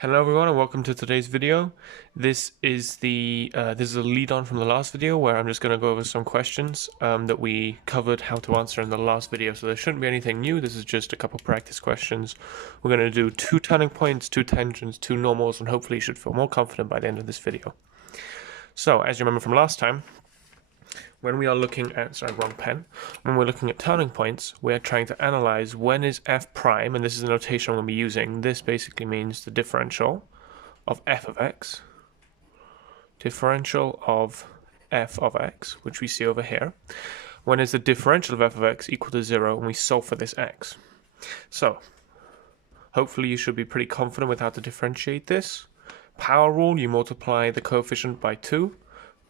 Hello everyone and welcome to today's video. This is a lead on from the last video where I'm just going to go over some questions that we covered how to answer in the last video. So there shouldn't be anything new. This is just a couple practice questions. We're going to do 2 turning points, 2 tangents, 2 normals, and hopefully you should feel more confident by the end of this video. So as you remember from last time, when we are looking at, when we're looking at turning points, we're trying to analyze when is f prime, and this is the notation I'm going to be using. This basically means the differential of f of x, differential of f of x, which we see over here. When is the differential of f of x equal to 0 when we solve for this x? So, hopefully you should be pretty confident with how to differentiate this. Power rule, you multiply the coefficient by 2,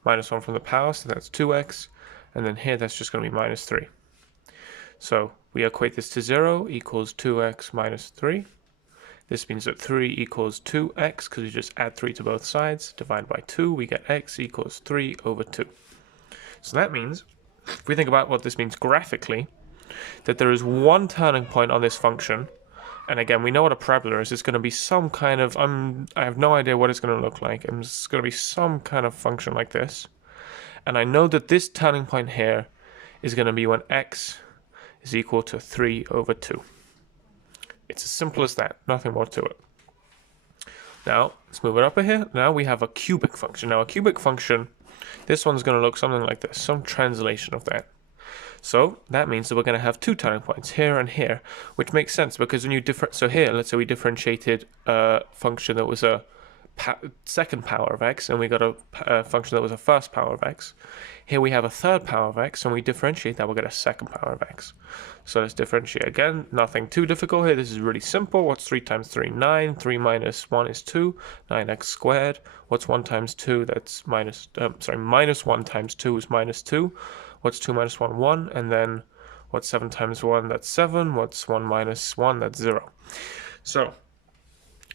minus 1 from the power, so that's 2x, and then here that's just going to be minus 3. So we equate this to 0 equals 2x minus 3. This means that 3 equals 2x because we just add 3 to both sides, divide by 2, we get x equals 3 over 2. So that means, if we think about what this means graphically, that there is one turning point on this function. And again, we know what a parabola is. It's going to be some kind of, I have no idea what it's going to look like. It's going to be some kind of function like this. And I know that this turning point here is going to be when x is equal to 3 over 2. It's as simple as that, nothing more to it. Now, let's move it up here. Now we have a cubic function. Now a cubic function, this one's going to look something like this, some translation of that. So that means that we're going to have 2 turning points here and here, which makes sense because when you so here, let's say we differentiated a function that was a second power of x, and we got a function that was a first power of x. Here we have a third power of x, and we differentiate that, we'll get a second power of x. So let's differentiate again, nothing too difficult here, this is really simple. What's 3 times 3? 9, 3 minus 1 is 2, 9x squared. What's 1 times 2? That's minus 1 times 2 is minus 2. What's 2 minus 1? 1. And then what's 7 times 1? That's 7. What's 1 minus 1? That's 0. So,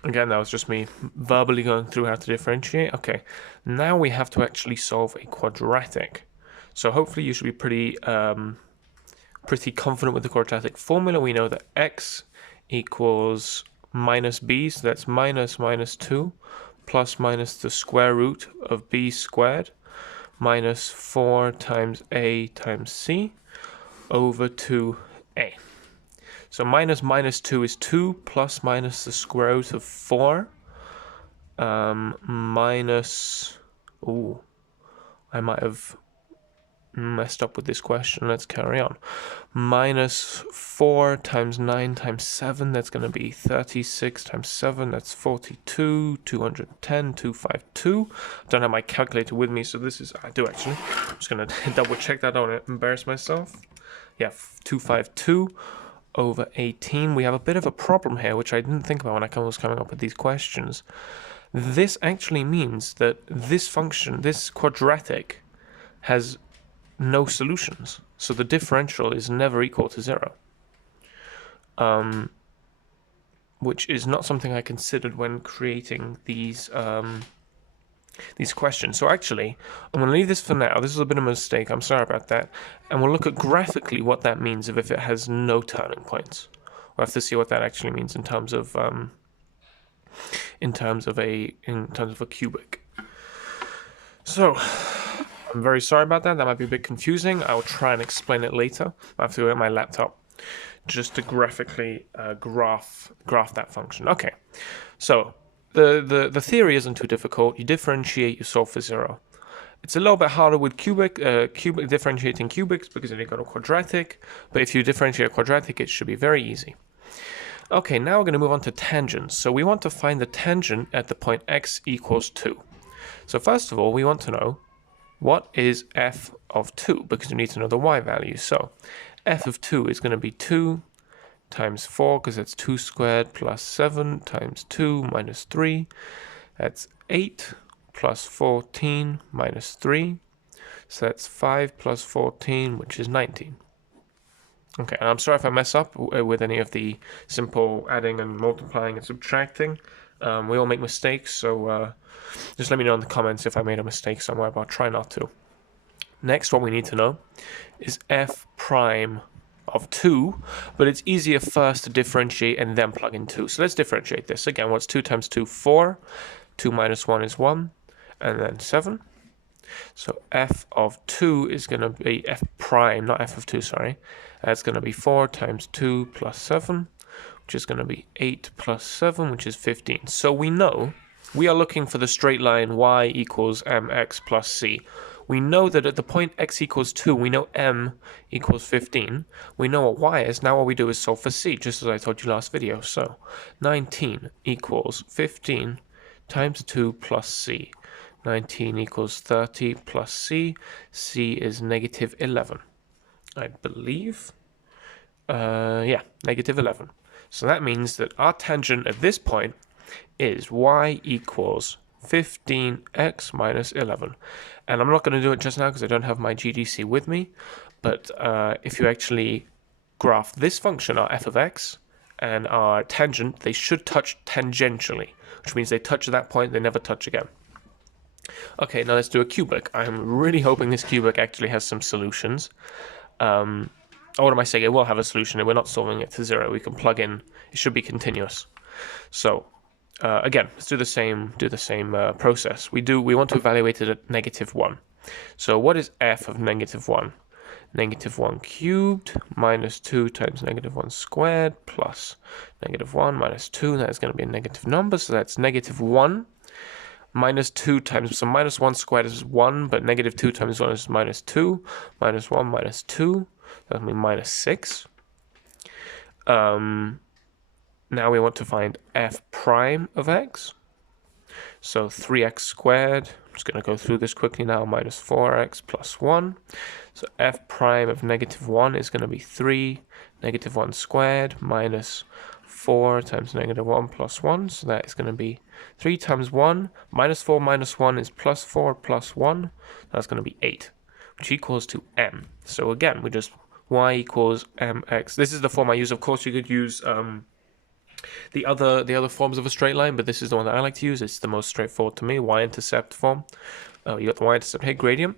again, that was just me verbally going through how to differentiate. Okay, now we have to actually solve a quadratic. So hopefully you should be pretty confident with the quadratic formula. We know that x equals minus b, so that's minus 2 plus minus the square root of b squared minus 4 times a times c over 2a. So minus 2 is 2 plus minus the square root of 4 minus... Ooh, I might have messed up with this question. Let's carry on. Minus 4 times 9 times 7, that's going to be 36 times 7, that's 42, 210, 252. Don't have my calculator with me, so this is, I do actually. I'm just going to double check that, I don't want to embarrass myself. Yeah, 252 over 18. We have a bit of a problem here, which I didn't think about when I was coming up with these questions. This actually means that this function, this quadratic, has no solutions. So the differential is never equal to 0. Which is not something I considered when creating these questions. So actually, I'm going to leave this for now. This is a bit of a mistake. I'm sorry about that. And we'll look at graphically what that means if it has no turning points. We'll have to see what that actually means in terms of a cubic. So, I'm very sorry about that. That might be a bit confusing. I'll try and explain it later. I have to go at my laptop just to graphically graph that function. Okay, so the theory isn't too difficult. You differentiate, you solve for 0. It's a little bit harder with differentiating cubics because then you got a quadratic. But if you differentiate a quadratic, it should be very easy. Okay, now we're going to move on to tangents. So we want to find the tangent at the point x equals 2. So first of all, we want to know what is f of 2, because we need to know the y value. So f of 2 is going to be 2 times 4, because that's 2 squared, plus 7 times 2 minus 3. That's 8 plus 14 minus 3. So that's 5 plus 14, which is 19. Okay, and I'm sorry if I mess up with any of the simple adding and multiplying and subtracting. We all make mistakes, so just let me know in the comments if I made a mistake somewhere, but I'll try not to. Next, what we need to know is f prime of 2, but it's easier first to differentiate and then plug in 2. So let's differentiate this. Again, what's 2 times 2? 4. 2 minus 1 is 1, and then 7. So f of 2 is going to be f prime, not f of 2, sorry. That's going to be 4 times 2 plus 7, which is going to be 8 plus 7, which is 15. So we know we are looking for the straight line y equals mx plus c. We know that at the point x equals 2, we know m equals 15. We know what y is. Now what we do is solve for c, just as I told you last video. So 19 equals 15 times 2 plus c. 19 equals 30 plus c. c is negative 11, I believe. Yeah, negative 11. So that means that our tangent at this point is y equals 15x minus 11. And I'm not going to do it just now because I don't have my GDC with me. But if you actually graph this function, our f of x, and our tangent, they should touch tangentially, which means they touch at that point, they never touch again. Okay, now let's do a cubic. I'm really hoping this cubic actually has some solutions. Or what am I saying? It will have a solution, and we're not solving it to 0. We can plug in. It should be continuous. So again, let's do the same process. We want to evaluate it at negative 1. So what is f of negative 1? Negative 1 cubed minus 2 times negative 1 squared plus negative 1 minus 2. That is going to be a negative number, so that's negative 1 minus 2 times, so minus 1 squared is 1, but negative 2 times 1 is minus 2, minus 1 minus 2, that will be minus 6. Now we want to find f prime of x. So 3x squared, I'm just going to go through this quickly now, minus 4x plus 1. So f prime of negative 1 is going to be 3, negative 1 squared, minus 4 times negative 1 plus 1. So that is going to be 3 times 1, minus 4 minus 1 is plus 4 plus 1. That's going to be 8, which equals to m. So again, we just y equals mx. This is the form I use. Of course, you could use the other forms of a straight line, but this is the one that I like to use. It's the most straightforward to me, Y-Intercept Form. You got the Y-Intercept here, gradient.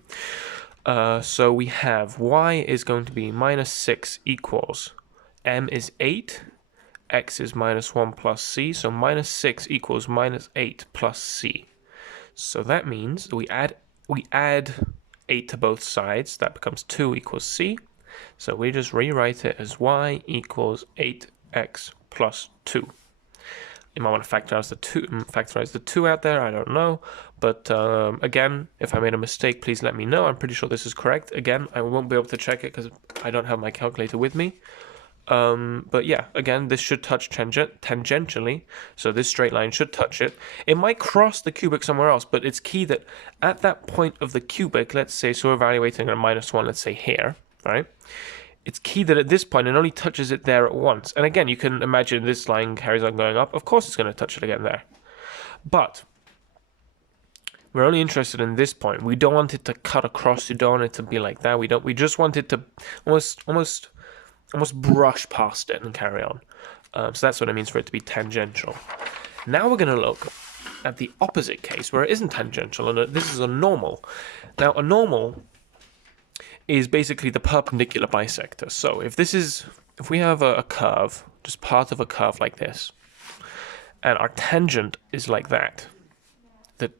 So we have y is going to be minus 6 equals m is 8, x is minus 1 plus c, so minus 6 equals minus 8 plus c. So that means we add 8 to both sides. That becomes 2 equals c. So we just rewrite it as y equals 8x plus 2. You might want to factorize the 2 out there, I don't know. But again, if I made a mistake, please let me know. I'm pretty sure this is correct. Again, I won't be able to check it because I don't have my calculator with me. But yeah, again, this should touch tangentially, so this straight line should touch it. It might cross the cubic somewhere else, but it's key that at that point of the cubic, let's say, so we're evaluating a minus 1, let's say here, right? It's key that at this point it only touches it there at once. And again, you can imagine this line carries on going up. Of course it's going to touch it again there. But we're only interested in this point. We don't want it to cut across. You don't want it to be like that. We just want it to almost brush past it and carry on. So that's what it means for it to be tangential. Now we're going to look at the opposite case where it isn't tangential, and this is a normal. Now a normal is basically the perpendicular bisector. So if we have a curve, just part of a curve like this, and our tangent is like that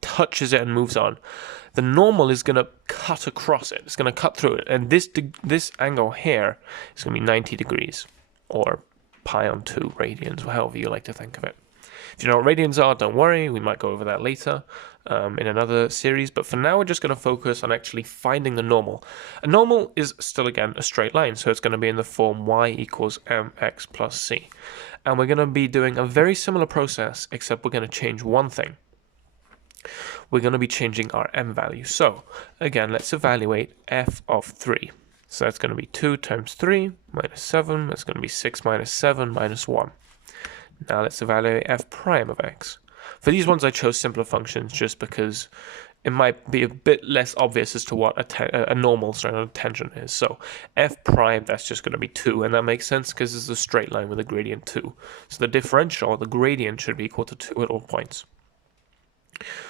touches it and moves on, the normal is going to cut across it. It's going to cut through it. And this angle here is going to be 90 degrees, or pi on 2 radians, however you like to think of it. If you know what radians are, don't worry. We might go over that later in another series. But for now, we're just going to focus on actually finding the normal. A normal is still, again, a straight line. So it's going to be in the form y equals mx plus c. And we're going to be doing a very similar process, except we're going to change one thing. We're going to be changing our m value. So again, let's evaluate f of 3. So that's going to be 2 times 3 minus 7. That's going to be 6 minus 7 minus 1. Now let's evaluate f prime of x. For these ones, I chose simpler functions just because it might be a bit less obvious as to what a normal, sorry, not a tangent is. So f prime, that's just going to be 2, and that makes sense because it's a straight line with a gradient 2. So the differential, the gradient, should be equal to 2 at all points.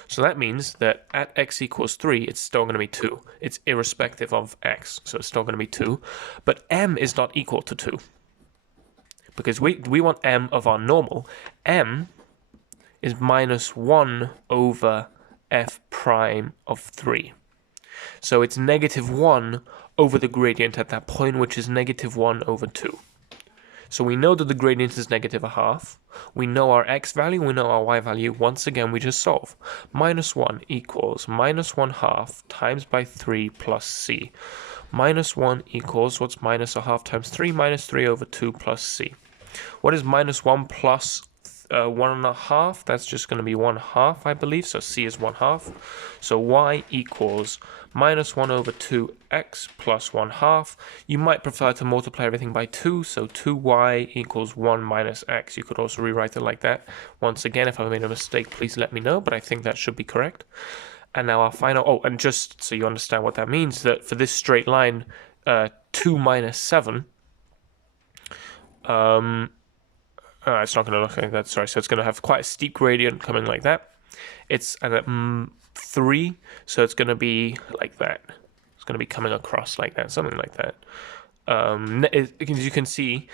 So that means that at x equals 3, it's still going to be 2. It's irrespective of x, so it's still going to be 2. But m is not equal to 2. Because we want m of our normal. M is minus 1 over f prime of 3. So it's negative 1 over the gradient at that point, which is negative 1 over 2. So we know that the gradient is negative a half. We know our x value, we know our y value. Once again, we just solve. Minus 1 equals minus 1 half times by 3 plus c. Minus 1 equals, what's minus a half times 3? Minus 3 over 2 plus c. What is minus 1 plus 1.5? That's just going to be 1/2, I believe. So c is 1/2. So y equals minus 1 over 2x plus 1/2. You might prefer to multiply everything by 2. So 2y equals 1 minus x. You could also rewrite it like that. Once again, if I made a mistake, please let me know. But I think that should be correct. And now our final... Oh, and just so you understand what that means, that for this straight line, 2 minus 7... it's not going to look like that, sorry. So it's going to have quite a steep gradient coming like that. It's at 3, so it's going to be like that. It's going to be coming across like that, something like that. As you can see,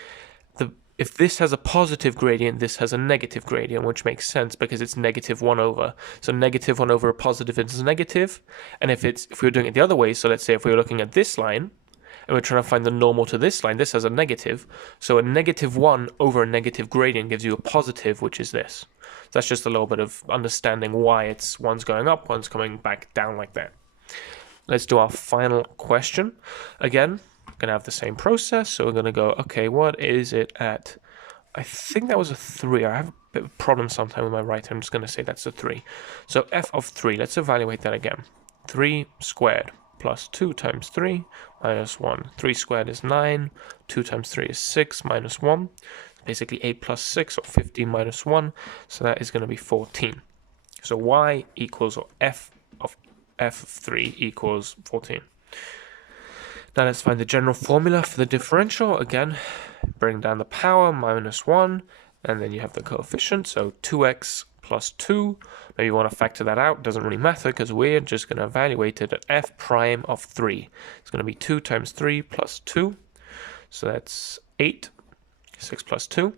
if this has a positive gradient, this has a negative gradient, which makes sense because it's negative 1 over. So negative 1 over a positive is negative. And if we're doing it the other way, so let's say if we were looking at this line, and we're trying to find the normal to this line, this has a negative. So a negative 1 over a negative gradient gives you a positive, which is this. So that's just a little bit of understanding why one's going up, one's coming back down like that. Let's do our final question. Again, we're going to have the same process. So we're going to go, okay, what is it at... I think that was a 3. I have a bit of a problem sometimes with my writing. I'm just going to say that's a 3. So f of 3, let's evaluate that again. 3 squared plus 2 times 3 minus 1. 3 squared is 9. 2 times 3 is 6 minus 1. Basically 8 plus 6, or 15 minus 1. So that is going to be 14. So y equals, or f of 3 equals 14. Now let's find the general formula for the differential. Again, bring down the power, minus 1. And then you have the coefficient. So 2x plus 2. Maybe you want to factor that out. Doesn't really matter because we're just going to evaluate it at f prime of 3. It's going to be 2 times 3 plus 2. So that's 8. 6 plus 2.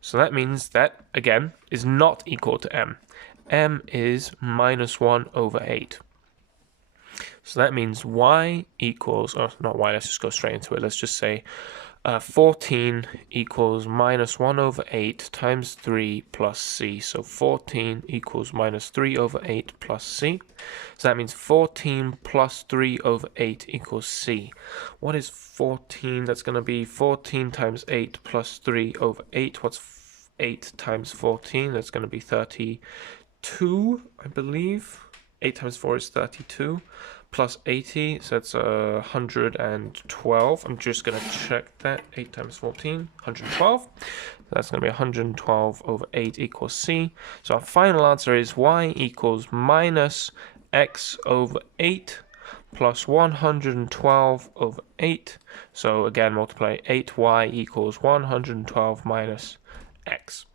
So that means that, again, is not equal to m. M is minus 1 over 8. So that means y equals, oh, not y, let's just go straight into it. Let's just say 14 equals minus 1 over 8 times 3 plus c. So 14 equals minus 3 over 8 plus c. So that means 14 plus 3 over 8 equals c. What is 14? That's going to be 14 times 8 plus 3 over 8. What's 8 times 14? That's going to be 32, I believe. 8 times 4 is 32. Plus 80, so that's 112. I'm just going to check that. 8 times 14, 112. So that's going to be 112 over 8 equals c. So our final answer is y equals minus x over 8 plus 112 over 8. So again, multiply 8y equals 112 minus x.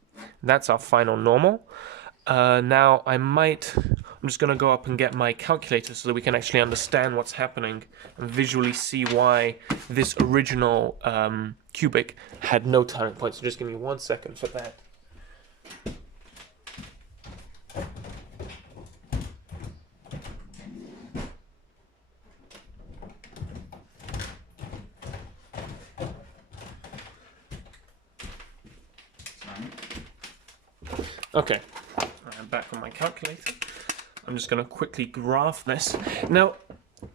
That's our final normal. Now I'm just going to go up and get my calculator so that we can actually understand what's happening and visually see why this original cubic had no turning point. So just give me 1 second for that. Okay, I'm back on my calculator. I'm just going to quickly graph this. Now,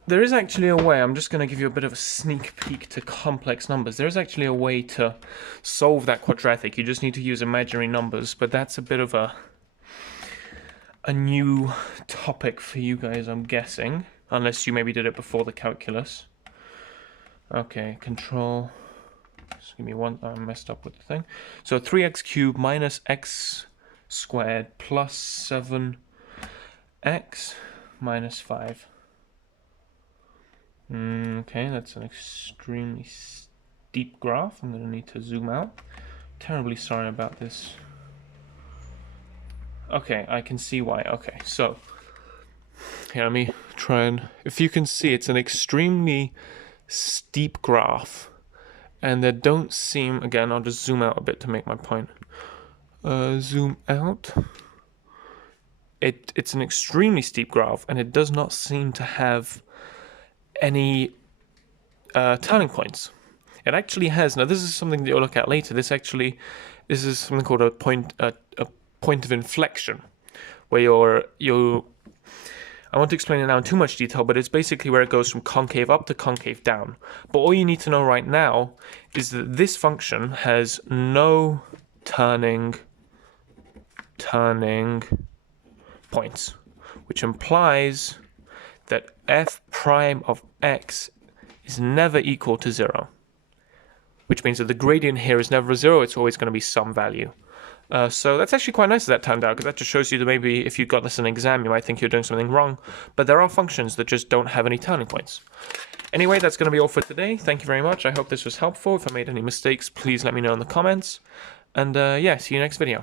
there is actually a way, I'm just going to give you a bit of a sneak peek to complex numbers. There is actually a way to solve that quadratic. You just need to use imaginary numbers, but that's a bit of a new topic for you guys, I'm guessing. Unless you maybe did it before the calculus. Okay, control. Just give me one, I messed up with the thing. So 3x cubed minus x squared plus 7x minus 5. Okay, that's an extremely steep graph. I'm going to need to zoom out. Terribly sorry about this. Okay, I can see why. Okay, so here, let me try and... If you can see, it's an extremely steep graph. And there don't seem... Again, I'll just zoom out a bit to make my point. Zoom out. It's an extremely steep graph, and it does not seem to have any turning points. It actually has. Now, this is something that you'll look at later. This is something called a point of inflection, where I won't explain it now in too much detail, but it's basically where it goes from concave up to concave down. But all you need to know right now is that this function has no turning points, which implies that f prime of x is never equal to 0, which means that the gradient here is never 0, it's always going to be some value. So that's actually quite nice that turned out, because that just shows you that maybe if you got this in an exam, you might think you're doing something wrong, but there are functions that just don't have any turning points. Anyway, that's going to be all for today. Thank you very much. I hope this was helpful. If I made any mistakes, please let me know in the comments. And yeah, see you next video.